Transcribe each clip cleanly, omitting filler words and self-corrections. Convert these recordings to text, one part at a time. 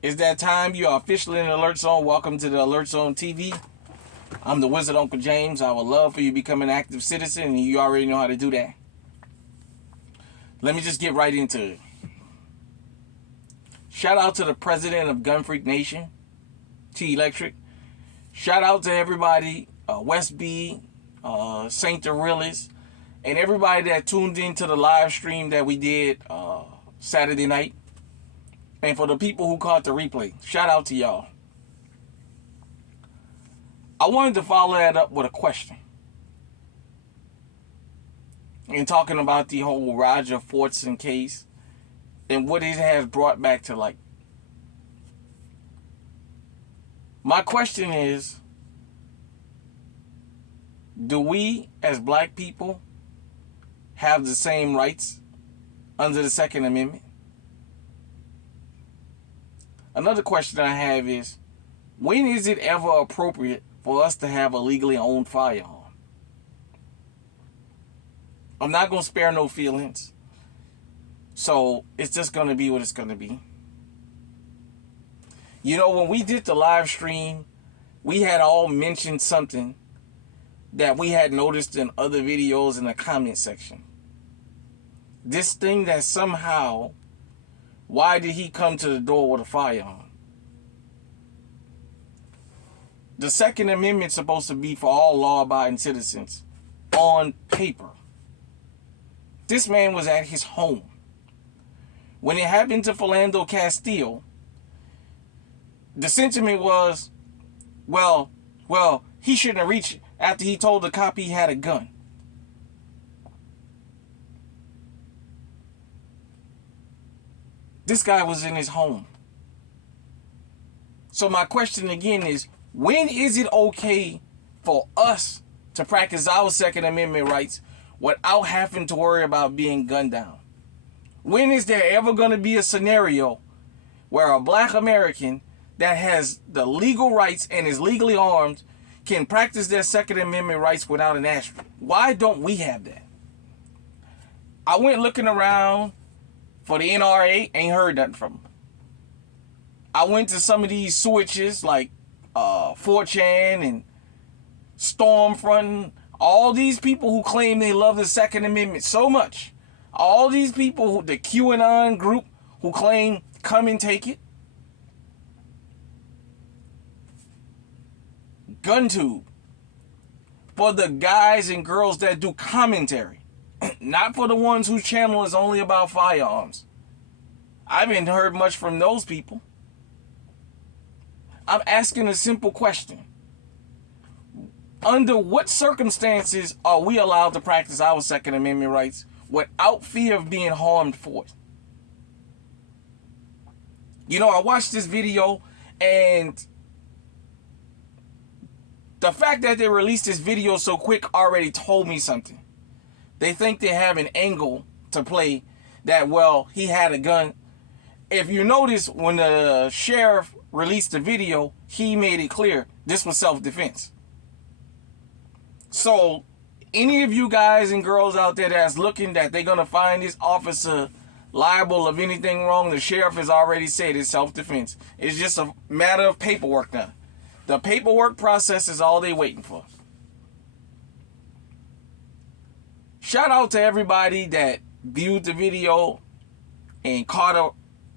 It's that time. You are officially in the Alert Zone. Welcome to the Alert Zone TV. I'm the Wizard Uncle James. I would love for you to become an active citizen, and you already know how to do that. Let me just get right into it. Shout out to the president of Gun Freak Nation, T Electric. Shout out to everybody, West B, Saint Aurelius, and everybody that tuned into the live stream that we did Saturday night. And for the people who caught the replay, shout out to y'all. I wanted to follow that up with a question. And talking about the whole Roger Fortson case and what it has brought back to light. My question is, do we as black people have the same rights under the Second Amendment? Another question I have is, when is it ever appropriate for us to have a legally owned firearm? I'm not going to spare no feelings. So it's just going to be what it's going to be. You know, when we did the live stream, we had all mentioned something that we had noticed in other videos in the comment section. This thing that somehow, why did he come to the door with a firearm? The Second Amendment is supposed to be for all law-abiding citizens on paper. This man was at his home. When it happened to Philando Castile, the sentiment was, well, he shouldn't have reached after he told the cop he had a gun. This guy was in his home. So my question again is, when is it okay for us to practice our Second Amendment rights without having to worry about being gunned down? When is there ever going to be a scenario where a black American that has the legal rights and is legally armed can practice their Second Amendment rights without an asterisk? Why don't we have that? I went looking around for the NRA, ain't heard nothing from them. I went to some of these switches like 4chan and Stormfront, all these people who claim they love the Second Amendment so much. All these people, the QAnon group who claim come and take it. GunTube. For the guys and girls that do commentary. Not for the ones whose channel is only about firearms. I haven't heard much from those people. I'm asking a simple question. Under what circumstances are we allowed to practice our Second Amendment rights without fear of being harmed for it? You know, I watched this video, and the fact that they released this video so quick already told me something. They think they have an angle to play that, well, he had a gun. If you notice, when the sheriff released the video, he made it clear this was self-defense. So, any of you guys and girls out there that's looking that they're going to find this officer liable of anything wrong, the sheriff has already said it's self-defense. It's just a matter of paperwork now. The paperwork process is all they waiting for. Shout out to everybody that viewed the video and caught up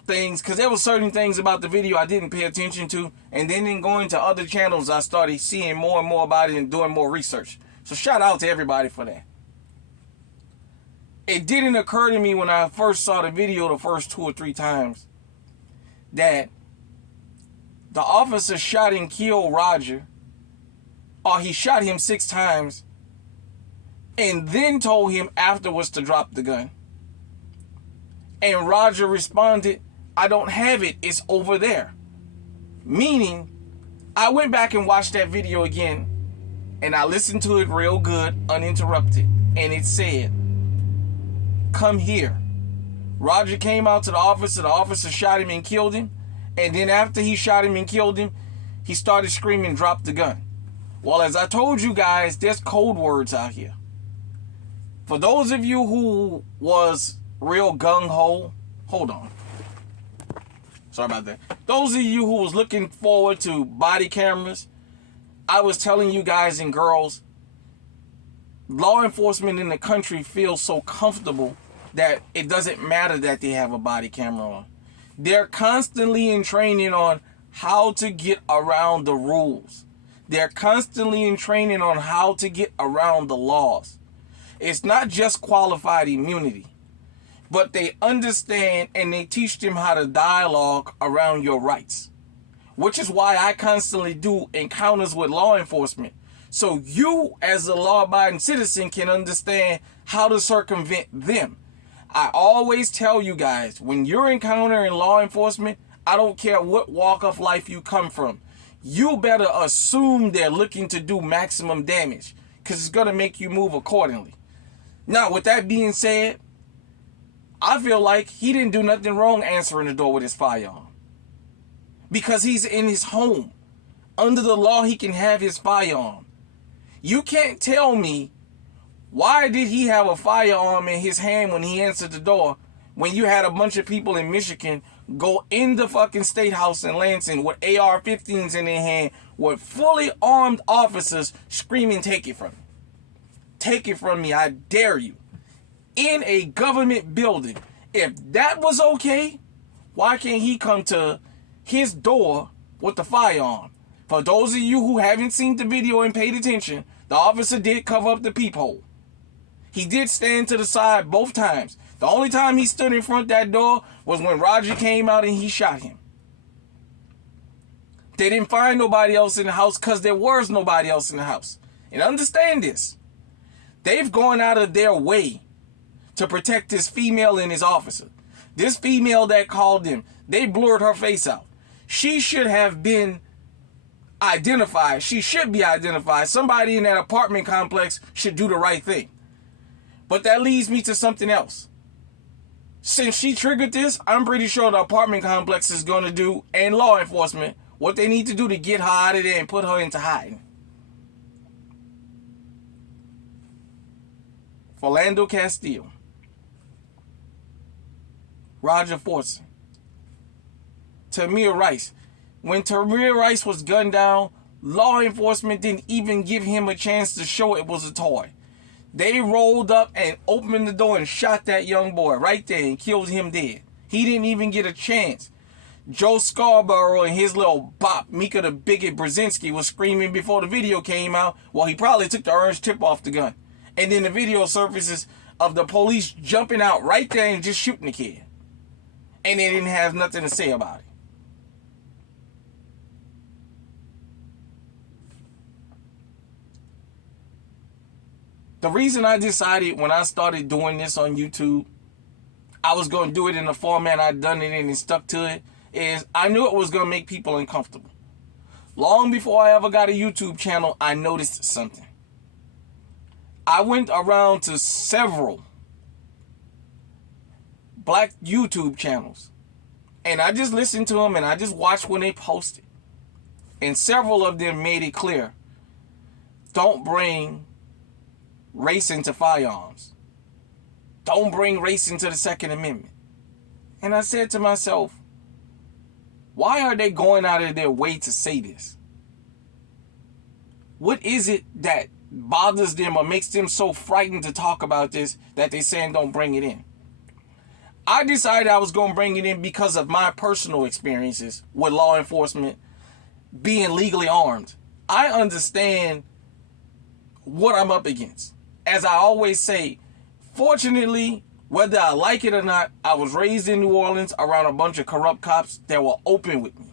things, because there were certain things about the video I didn't pay attention to, and then in going to other channels I started seeing more and more about it and doing more research. So shout out to everybody for that. It didn't occur to me when I first saw the video the first 2 or 3 times that the officer shot and killed Roger, or he shot him 6 times and then told him afterwards to drop the gun. And Roger responded, I don't have it, it's over there. Meaning, I went back and watched that video again, and I listened to it real good, uninterrupted, and it said, come here. Roger came out to the officer shot him and killed him, and then after he shot him and killed him, he started screaming, drop the gun. Well, as I told you guys, there's code words out here. For those of you who was real gung-ho, hold on. Sorry about that. Those of you who was looking forward to body cameras, I was telling you guys and girls, law enforcement in the country feels so comfortable that it doesn't matter that they have a body camera on. They're constantly in training on how to get around the rules. They're constantly in training on how to get around the laws. It's not just qualified immunity, but they understand and they teach them how to dialogue around your rights, which is why I constantly do encounters with law enforcement. So you, as a law-abiding citizen, can understand how to circumvent them. I always tell you guys, when you're encountering law enforcement, I don't care what walk of life you come from, you better assume they're looking to do maximum damage, because it's going to make you move accordingly. Now, with that being said, I feel like he didn't do nothing wrong answering the door with his firearm, because he's in his home. Under the law, he can have his firearm. You can't tell me, why did he have a firearm in his hand when he answered the door, when you had a bunch of people in Michigan go in the fucking State House in Lansing with AR-15s in their hand with fully armed officers screaming, "Take it from me. Take it from me, I dare you." In a government building. If that was okay, why can't he come to his door with the firearm? For those of you who haven't seen the video and paid attention, the officer did cover up the peephole. He did stand to the side both times. The only time he stood in front of that door was when Roger came out and he shot him. They didn't find nobody else in the house because there was nobody else in the house. And understand this. They've gone out of their way to protect this female and his officer. This female that called him, they blurred her face out. She should have been identified. She should be identified. Somebody in that apartment complex should do the right thing. But that leads me to something else. Since she triggered this, I'm pretty sure the apartment complex is going to do, and law enforcement, what they need to do to get her out of there and put her into hiding. Philando Castile, Roger Fortson, Tamir Rice. When Tamir Rice was gunned down, law enforcement didn't even give him a chance to show it was a toy. They rolled up and opened the door and shot that young boy right there and killed him dead. He didn't even get a chance. Joe Scarborough and his little bop, Mika the Bigot Brzezinski, was screaming before the video came out. Well, he probably took the orange tip off the gun. And then the video surfaces of the police jumping out right there and just shooting the kid. And they didn't have nothing to say about it. The reason I decided when I started doing this on YouTube, I was going to do it in the format I'd done it in and stuck to it, is I knew it was going to make people uncomfortable. Long before I ever got a YouTube channel, I noticed something. I went around to several black YouTube channels, and I just listened to them and I just watched when they posted. And several of them made it clear, don't bring race into firearms. Don't bring race into the Second Amendment. And I said to myself, why are they going out of their way to say this? What is it that bothers them or makes them so frightened to talk about this that they're saying don't bring it in? I decided I was going to bring it in because of my personal experiences with law enforcement being legally armed. I understand what I'm up against. As I always say, fortunately, whether I like it or not, I was raised in New Orleans around a bunch of corrupt cops that were open with me.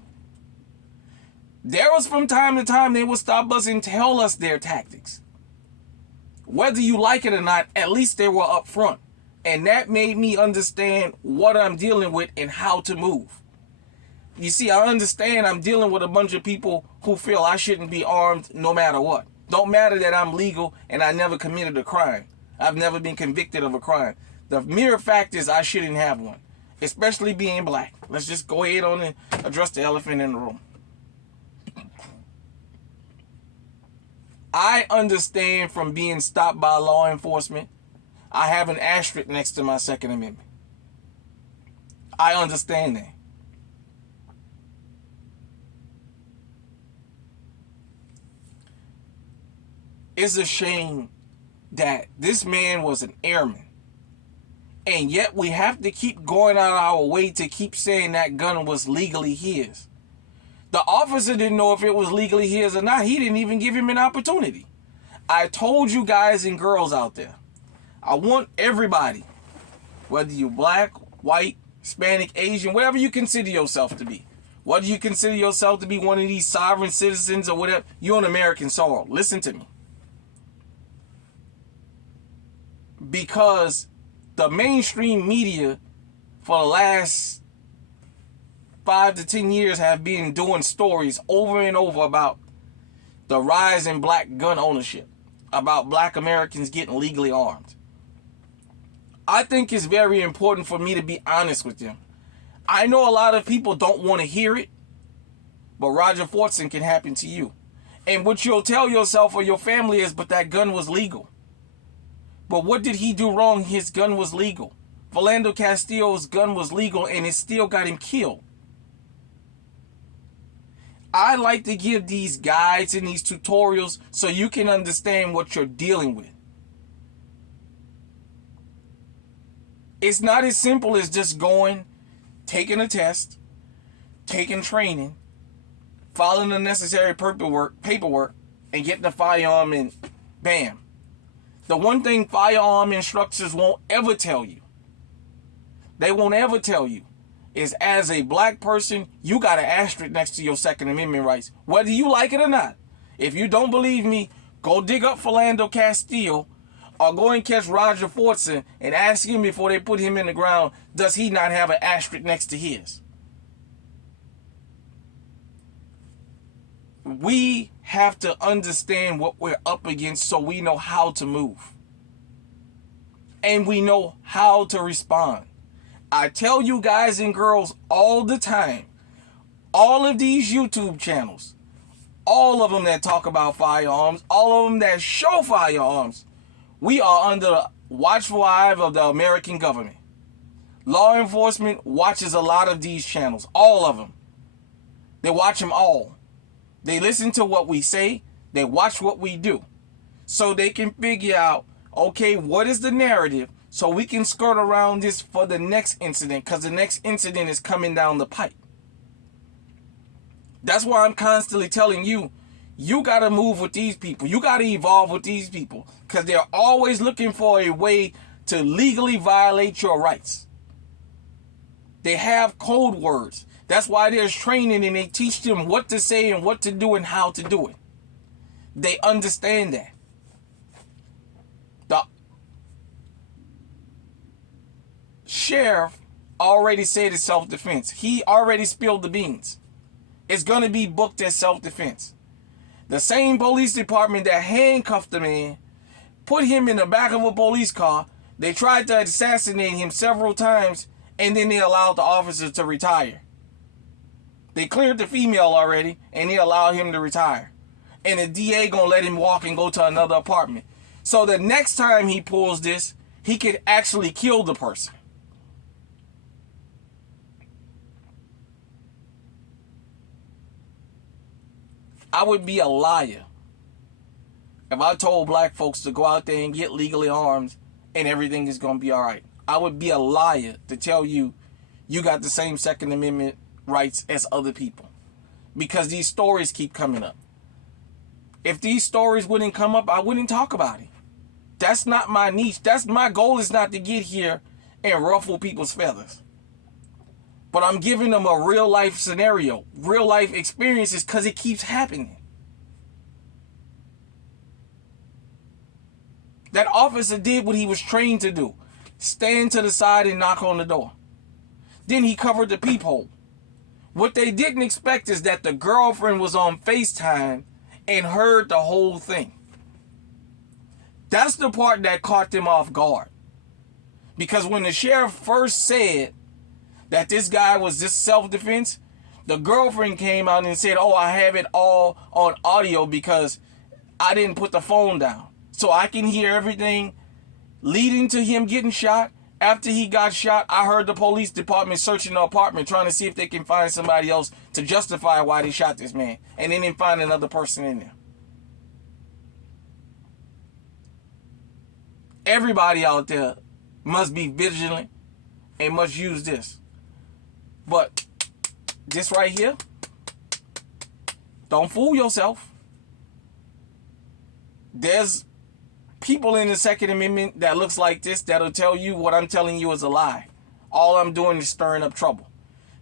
There was from time to time they would stop us and tell us their tactics. Whether you like it or not, at least they were up front. And that made me understand what I'm dealing with and how to move. You see, I understand I'm dealing with a bunch of people who feel I shouldn't be armed no matter what. Don't matter that I'm legal and I never committed a crime. I've never been convicted of a crime. The mere fact is I shouldn't have one, especially being black. Let's just go ahead on and address the elephant in the room. I understand from being stopped by law enforcement, I have an asterisk next to my Second Amendment. I understand that. It's a shame that this man was an airman. And yet we have to keep going out of our way to keep saying that gun was legally his. The officer didn't know if it was legally his or not. He didn't even give him an opportunity. I told you guys and girls out there, I want everybody, whether you're black, white, Hispanic, Asian, whatever you consider yourself to be, whether you consider yourself to be one of these sovereign citizens or whatever, you're on American soil. Listen to me. Because the mainstream media for the last 5 to 10 years have been doing stories over and over about the rise in black gun ownership, about black Americans getting legally armed. I think it's very important for me to be honest with them. I know a lot of people don't want to hear it, but Roger Fortson can happen to you. And what you'll tell yourself or your family is, but that gun was legal. But what did he do wrong? His gun was legal. Philando Castile's gun was legal and it still got him killed. I like to give these guides and these tutorials so you can understand what you're dealing with. It's not as simple as just going, taking a test, taking training, following the necessary paperwork, and getting the firearm and bam. The one thing firearm instructors won't ever tell you, they won't ever tell you, is as a black person, you got an asterisk next to your Second Amendment rights, whether you like it or not. If you don't believe me, go dig up Philando Castile or go and catch Roger Fortson and ask him before they put him in the ground, does he not have an asterisk next to his? We have to understand what we're up against so we know how to move. And we know how to respond. I tell you guys and girls all the time, all of these YouTube channels, all of them that talk about firearms, all of them that show firearms, we are under the watchful eye of the American government. Law enforcement watches a lot of these channels, all of them. They watch them all. They listen to what we say. They watch what we do. So they can figure out, okay, what is the narrative so we can skirt around this for the next incident, because the next incident is coming down the pipe. That's why I'm constantly telling you, you got to move with these people. You got to evolve with these people because they're always looking for a way to legally violate your rights. They have code words. That's why there's training and they teach them what to say and what to do and how to do it. They understand that. The sheriff already said it's self-defense. He already spilled the beans. It's going to be booked as self-defense. The same police department that handcuffed the man, put him in the back of a police car, they tried to assassinate him several times, and then they allowed the officer to retire. They cleared the female already, and they allowed him to retire. And the DA gonna let him walk and go to another apartment. So the next time he pulls this, he could actually kill the person. I would be a liar if I told black folks to go out there and get legally armed and everything is going to be all right. I would be a liar to tell you you got the same Second Amendment rights as other people, because these stories keep coming up. If these stories wouldn't come up, I wouldn't talk about it. That's not my niche. That's my goal, is not to get here and ruffle people's feathers. But I'm giving them a real life scenario, real life experiences, because it keeps happening. That officer did what he was trained to do. Stand to the side and knock on the door. Then he covered the peephole. What they didn't expect is that the girlfriend was on FaceTime and heard the whole thing. That's the part that caught them off guard. Because when the sheriff first said that this guy was just self-defense, the girlfriend came out and said, oh, I have it all on audio because I didn't put the phone down. So I can hear everything leading to him getting shot. After he got shot, I heard the police department searching the apartment, trying to see if they can find somebody else to justify why they shot this man. And then they find another person in there. Everybody out there must be vigilant and must use this. But this right here, don't fool yourself. There's people in the Second Amendment that looks like this that'll tell you what I'm telling you is a lie. All I'm doing is stirring up trouble.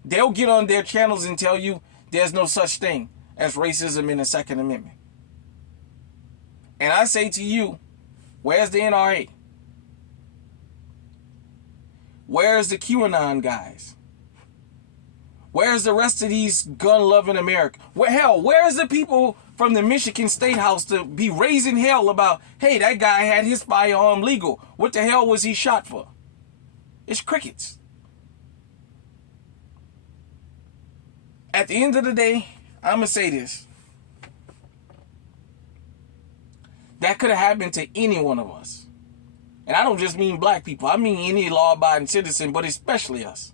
They'll get on their channels and tell you there's no such thing as racism in the Second Amendment. And I say to you, where's the NRA? Where's the QAnon guys? Where's the rest of these gun-loving Americans? Where's the people from the Michigan State House to be raising hell about, hey, that guy had his firearm legal. What the hell was he shot for? It's crickets. At the end of the day, I'm going to say this. That could have happened to any one of us. And I don't just mean black people. I mean any law-abiding citizen, but especially us.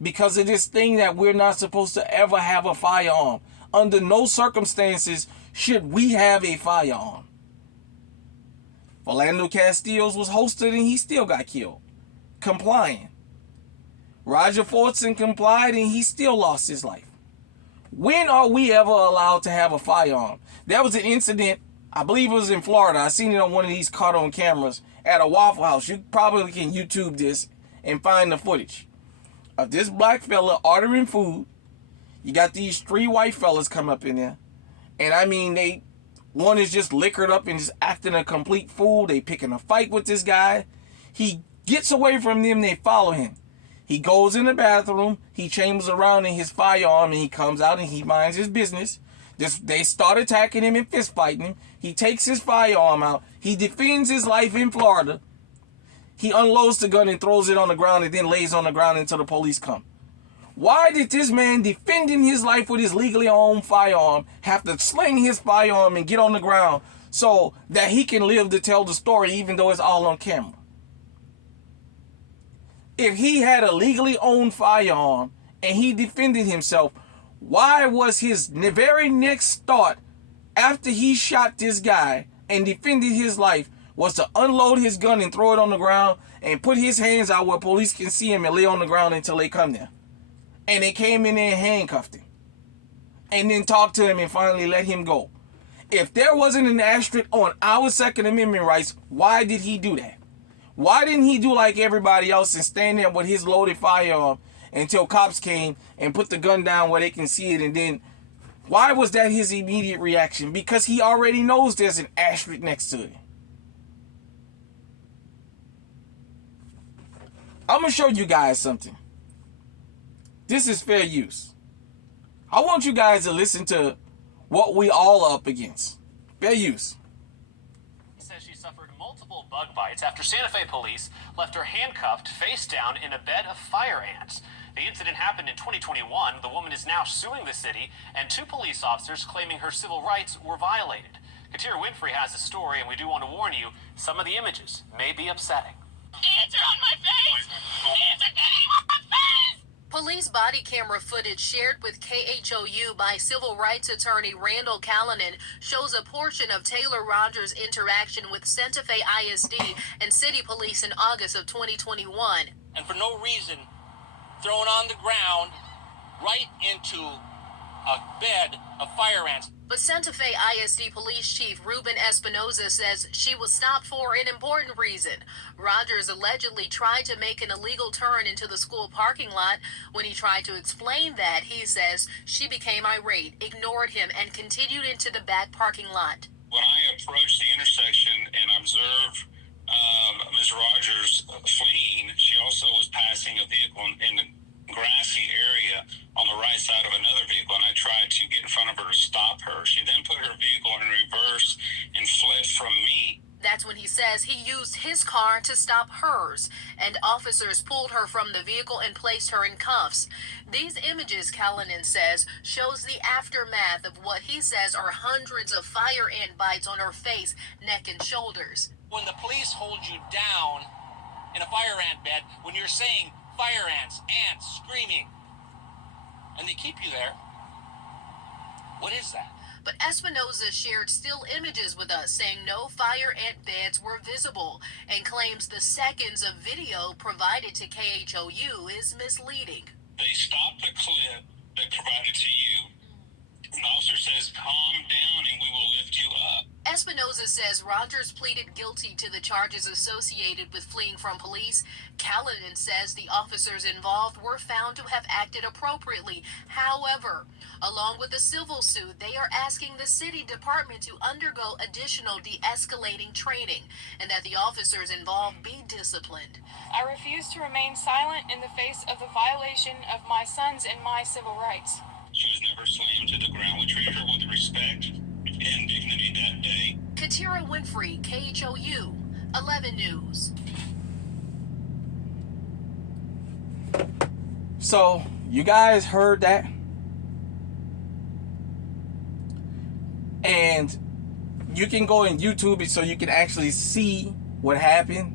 Because of this thing that we're not supposed to ever have a firearm. Under no circumstances should we have a firearm. Philando Castiles was hosted and he still got killed. Complying. Roger Fortson complied and he still lost his life. When are we ever allowed to have a firearm? There was an incident, I believe it was in Florida. I seen it on one of these caught on cameras at a Waffle House. You probably can YouTube this and find the footage of this black fella ordering food. You got these three white fellas come up in there. And I mean, one is just liquored up and just acting a complete fool. They picking a fight with this guy. He gets away from them. They follow him. He goes in the bathroom. He chambers around in his firearm and he comes out and he minds his business. They start attacking him and fist fighting him. He takes his firearm out. He defends his life in Florida. He unloads the gun and throws it on the ground and then lays on the ground until the police come. Why did this man defending his life with his legally owned firearm have to sling his firearm and get on the ground so that he can live to tell the story even though it's all on camera? If he had a legally owned firearm and he defended himself, why was his very next thought after he shot this guy and defended his life was to unload his gun and throw it on the ground and put his hands out where police can see him and lay on the ground until they come there? And they came in there and handcuffed him. And then talked to him and finally let him go. If there wasn't an asterisk on our Second Amendment rights, why did he do that? Why didn't he do like everybody else and stand there with his loaded firearm until cops came and put the gun down where they can see it? And then, why was that his immediate reaction? Because he already knows there's an asterisk next to it. I'm going to show you guys something. This is fair use. I want you guys to listen to what we all are up against. Fair use. Says she suffered multiple bug bites after Santa Fe police left her handcuffed face down in a bed of fire ants. The incident happened in 2021. The woman is now suing the city and two police officers claiming her civil rights were violated. Katira Winfrey has a story, and we do want to warn you, some of the images may be upsetting. Hands are on my face! Hands are getting on my face! Police body camera footage shared with KHOU by civil rights attorney Randall Callanan shows a portion of Taylor Rogers' interaction with Santa Fe ISD and city police in August of 2021. And for no reason, thrown on the ground right into a bed of fire ants. But Santa Fe ISD Police Chief Ruben Espinoza says she was stopped for an important reason. Rogers allegedly tried to make an illegal turn into the school parking lot. When he tried to explain that, he says she became irate, ignored him, and continued into the back parking lot. When I approached the intersection and observed Ms. Rogers fleeing, she also was passing a vehicle in the grassy area on the right side of another vehicle, and I tried to get in front of her to stop her. She then put her vehicle in reverse and fled from me. That's when he says he used his car to stop hers, and officers pulled her from the vehicle and placed her in cuffs. These images, Callanan says, shows the aftermath of what he says are hundreds of fire ant bites on her face, neck, and shoulders. When the police hold you down in a fire ant bed, when you're saying fire ants, ants, screaming, and they keep you there, What is that? But Espinoza shared still images with us saying no fire ant beds were visible and claims the seconds of video provided to KHOU is misleading. They stopped the clip they provided to you. The officer says, calm down and we will lift you up. Espinoza says Rogers pleaded guilty to the charges associated with fleeing from police. Callanan says the officers involved were found to have acted appropriately. However, along with the civil suit, they are asking the city department to undergo additional de-escalating training and that the officers involved be disciplined. I refuse to remain silent in the face of the violation of my son's and my civil rights. She was never slammed to the ground. We treated her with respect and dignity that day. Katira Winfrey, KHOU, 11 News. So, you guys heard that? And you can go and YouTube it so you can actually see what happened.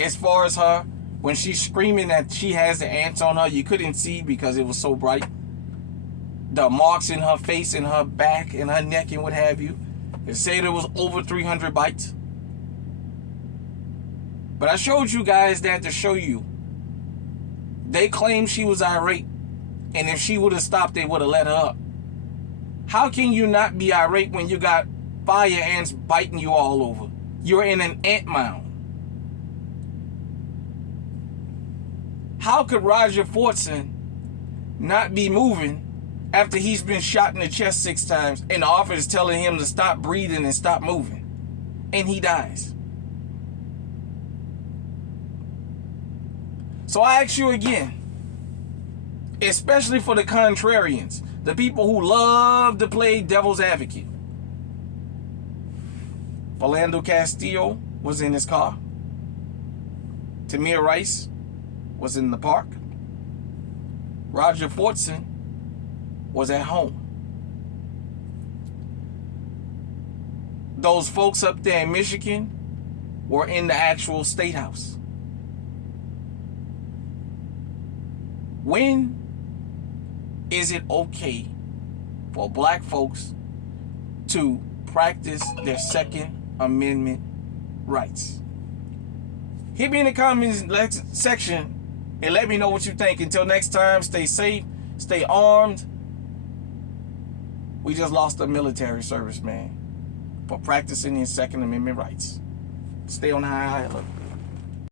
As far as her, when she's screaming that she has the ants on her, you couldn't see because it was so bright. The marks in her face and her back and her neck and what have you. It said it was over 300 bites. But I showed you guys that to show you. They claimed she was irate. And if she would have stopped, they would have let her up. How can you not be irate when you got fire ants biting you all over? You're in an ant mound. How could Roger Fortson not be moving after he's been shot in the chest 6 times and the officer is telling him to stop breathing and stop moving? And he dies. So I ask you again, especially for the contrarians, the people who love to play devil's advocate. Philando Castillo was in his car. Tamir Rice was in the park. Roger Fortson was at home. Those folks up there in Michigan were in the actual state house. When is it okay for black folks to practice their Second Amendment rights? Hit me in the comments section and let me know what you think. Until next time, stay safe, stay armed. We just lost a military serviceman for practicing his Second Amendment rights. Stay on high alert.